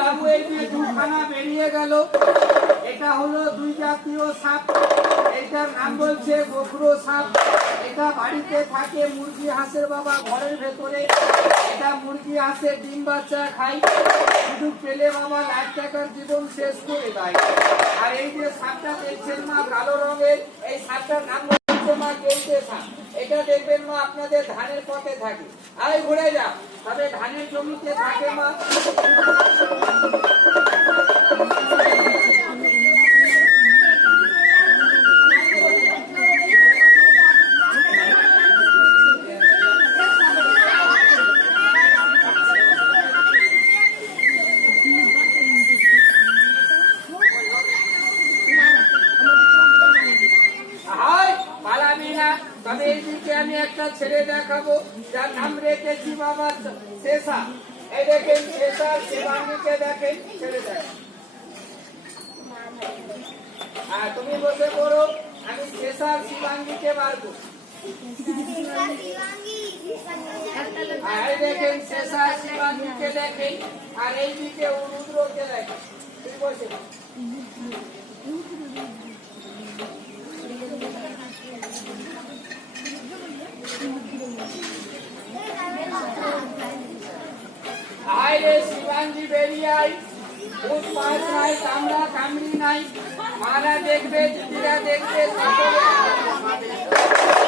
বাবু এই দুখানা বেরিয়ে গেল। এটা হলো দুই জাতীয় সাপ। এটার নাম বলছে গোখরো সাপ। এটা বাড়িতে থাকে মুরগি হাঁসের বাবা ঘরের ভেতরে। এটা মুরগি, হাঁসের ডিম, বাচ্চা খায়। শুধু পেলে বাবা লাখ টাকার জীবন শেষ করে দেয়। আর এই যে সাপটা দেখছেন মা কালো রঙের, এই সাপটার নাম মা কেউটে সাপ এটা দেখবেন মা, আপনাদের ধানের পথে থাকে। আয়, ঘুরে যাও। তবে ধানের জমিতে থাকে মা। ছেলে দেখাবো। যার নাম রেখেছি বাবা শেষা। এই দেখেন শেষা শিবাঙ্গীকে দেখেন ছেলে দেখ হ্যাঁ তুমি বসে পড়ো, আমি শেষা শিবাঙ্গীকে বাড়বো আর এই দেখেন শেষা শিবাঙ্গীকে দেখেন, আর এইদিকে রুদ্রকে দেখেন। তুমি বসে পড়ো। আয় রে আয় ভূত পাঁচ নাই কামড়া কামড়ি নাই। মারা দেখবে দিদিরা দেখবে সকলে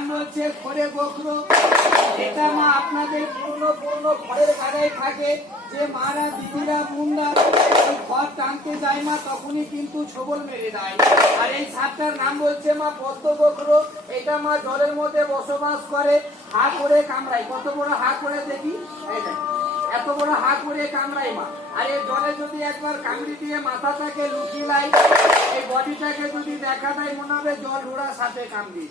নাম ঘরে বক্র। এটা মা আপনাদের পূর্ণ পূর্ণ ঘরের গাড়ায় থাকে। যে মারা দিদিরা বোনরা ঘর টানতে যায় মা, তখনই কিন্তু ছবল মেরে দেয়। আর এই সাপটার নাম বলছে মা পদ্ম বকরো। এটা মা জলের মধ্যে বসবাস করে, হা করে কামড়ায়। কত বড় হা করে দেখি? দেখেন। এত বড় হা করে কামড়াই মা। আর এই জলে যদি একবার কামড়ি দিয়ে মাথাটাকে লুকিয়ে লাই, এই বডিটাকে যদি দেখা দেয়, মনে হবে জল ঘোড়ার সাথে কামড়ি।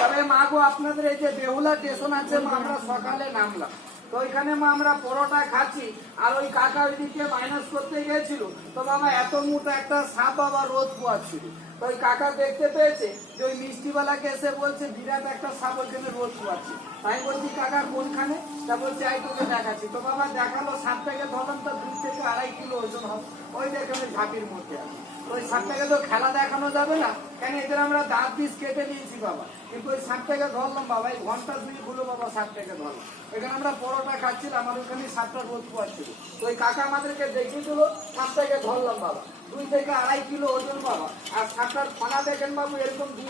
তবে মা গো, আপনাদের এই যে বেহুলা স্টেশন আছে, মা, আমরা সকালে নামলাম। তো ওইখানে মা, আমরা পরোটা খাচ্ছি। আর ওই কাকা ওইদিকে মাইনাস করতে গেছিল তো বাবা, এত মোটা একটা সাপ বাবা রোদ পোয়াচ্ছিল তো ওই কাকা দেখতে পেয়েছে? যে ওই মিষ্টিওয়ালাকে এসে বলছে, বিরাট একটা সাপ ওইখানে রোদ পোয়াচ্ছে তাই বলছি, কাকা, কোনখানে? তা বলছে আই তোকে দেখাচ্ছি। তো বাবা দেখাল সাপটাকে ধরলাম, তো দুই থেকে আড়াই কিলো ওজন হবে। ওই দেখে ঝাঁপির মধ্যে আছে। ওই সাপটাকে তো খেলা দেখানো যাবে না। কেন, এদের আমরা দাঁত পিস কেটে দিয়েছি বাবা। কিন্তু ওই সাপটাকে ধরলাম বাবা, এই ঘণ্টা দুই গুলো বাবা সাপটাকে ধরলাম। এখানে আমরা পরোটা খাচ্ছিলাম আর ওখানে সাপটা রোদ পোয়াচ্ছিল ওই কাকা আমাদেরকে দেখিয়ে দিল সাপটাকে ধরলাম বাবা। দুই থেকে আড়াই কিলো ওজন বাবা। আর সাপটার ফনা দেখেন বাবু, এরকম দুই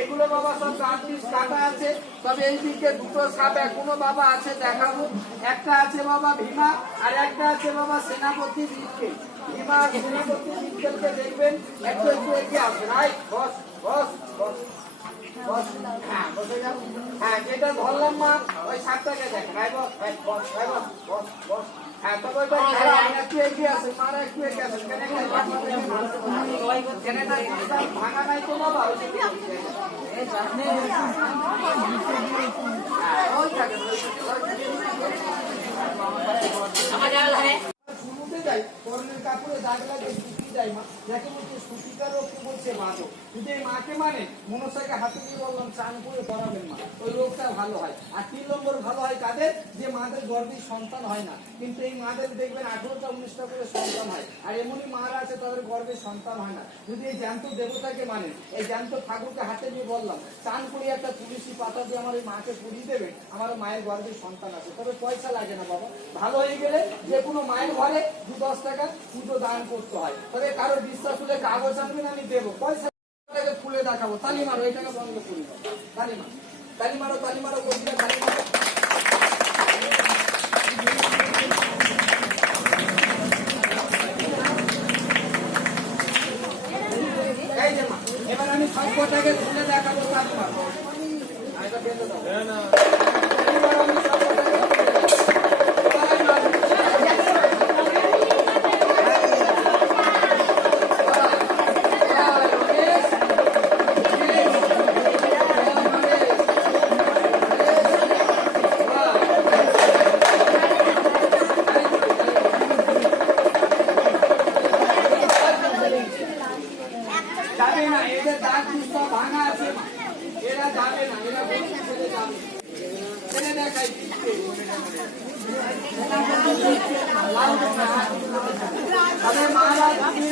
এগুলো বাবা সব দাঁত পিস কাটা আছে। তবে এই দিকে দুটো সাপ এখনও বাবা আছে, দেখাবো। একটা আছে বাবা ভীমা, আর একটা আছে বাবা সেনাপতি বিটকে ভীমা আর সেনাপতি দেখবেন, একটু একটু এগিয়ে আসবেন। আই বস বস বস হ্যাঁ বসে হ্যাঁ যেটা ধরলাম মা, ওই সাতটাকে দেখেন। বস বস বস বস। পরনের কাপড়ে দাগ লাগে যায় মা। যাকে বলছে সুতিকার রোগকে বলছে মাদক যদি এই মাকে মানে মনসাকে হাতে দিয়ে বললাম, চান করে করাবেন মা। ওই রোগটা ভালো হয়। আর তিন নম্বর ভালো হয় কাদের? যে মাদের গর্ভে সন্তান হয় না। কিন্তু এই মাদের দেখবেন আঠারোটা, উনিশটা করে সন্তান হয়। আর এমনই মারা আছে, তাদের গর্ভে সন্তান হয় না। যদি এই জ্যান্ত দেবতাকে মানেন এই জ্যান্ত ঠাকুরকে হাতে দিয়ে বললাম, চান করে একটা তুলসী পাতা দিয়ে আমার এই মাকে পরিয়ে দেবেন আমার মায়ের গর্ভে সন্তান আছে। তবে পয়সা লাগে না বাবা। ভালো হয়ে গেলে যে কোনো মায়ের ঘরে দু দশ টাকা পুজো দান করতে হয়। তবে কারও বিশ্বাস হলে কাগজ আনবেন আমি দেবো। পয়সা খুলে দেখাবো। তালি মারো এই টাকা বন্ধ করি মারো তালি মারো তালি মারো তালি মারো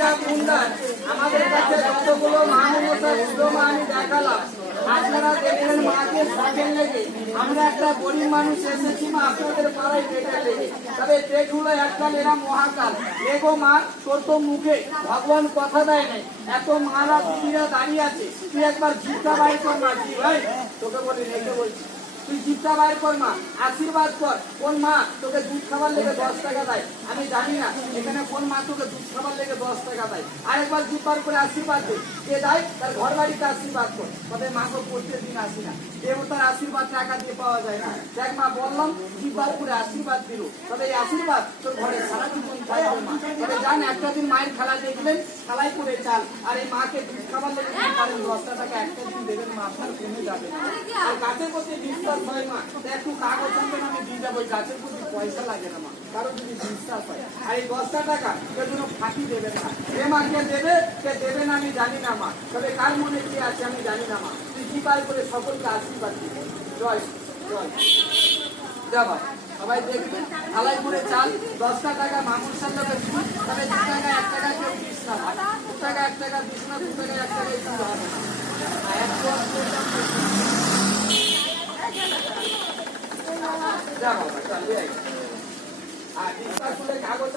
কুন্দার আমাদের কাছে যতগুলো আমি দেখালাম। আপনারা দেখলেন মাকে শখের লেগে। আমরা একটা গরিব মানুষ এসেছি, মা আপনাদের পাড়ায় পেটের লেগে। তবে পেট হলো এককাল এরা মহাকাল। মা তোর তো মুখে ভগবান কথা দেয় নাই। এত মারা দিদিরা দাঁড়িয়ে আছে। তুই একবার কর মা কি ভাই তোকে বলি রেখে বলছি। তুই জিপটা বাইর কর মা? আশীর্বাদ কর। কোন মা, তোকে দুধ খাবার লেগে দশ টাকা দেয়। আমি জানি না, এখানে কোন মা তোকে দুধ খাবার লেগে দশ টাকা দেয়। আরেকবার জিপ বার করে আশীর্বাদ দে। কে দেয়? তার ঘর বাড়িতে আশীর্বাদ কর। তবে মাকে প্রত্যেক দিন আসি না। দেবতার আশীর্বাদ টাকা দিয়ে পাওয়া যায় না। দেখ মা, বললাম জিপ বার করে আশীর্বাদ দিল। তবে এই আশীর্বাদ তোর ঘরে সারা জীবন থাকবে মা। তবে জান, একটা দিন মায়ের খেলা দেখলেন, খেলাই করে চাল। আর এই মাকে দুধ খাবার লেগে দশটা টাকা একটা দিন দেবেন মা, আপনার কমে যাবে। আর গাছের প্রতি বিশ্বাস দিয়ে যাব ওই গাছের পয়সা লাগে না মা। কারও যদি বিশ্বাস হয়। আর এই দশটা টাকা কেউ কোনো ফাঁকি দেবেন না। যে মা কে দেবে কে দেবে না, আমি জানি না মা। তবে কার মনে কি আছে, আমি জানি না মা। তুই কি পার করে সকলকে আশীর্বাদ দিবে জয়। জয়। যাবা সবাই দেখবে। আলাই করে চাল দশটা টাকা মামুর সাথে সুদ দু টাকা, এক টাকা কেউ দিস না। দু টাকা, এক টাকা দিস না টাকা, এক টাকা আর এক দশ করলাম তো যা বাবা চল দিয়ে আয়। আর ডিসকাস করে কাগজ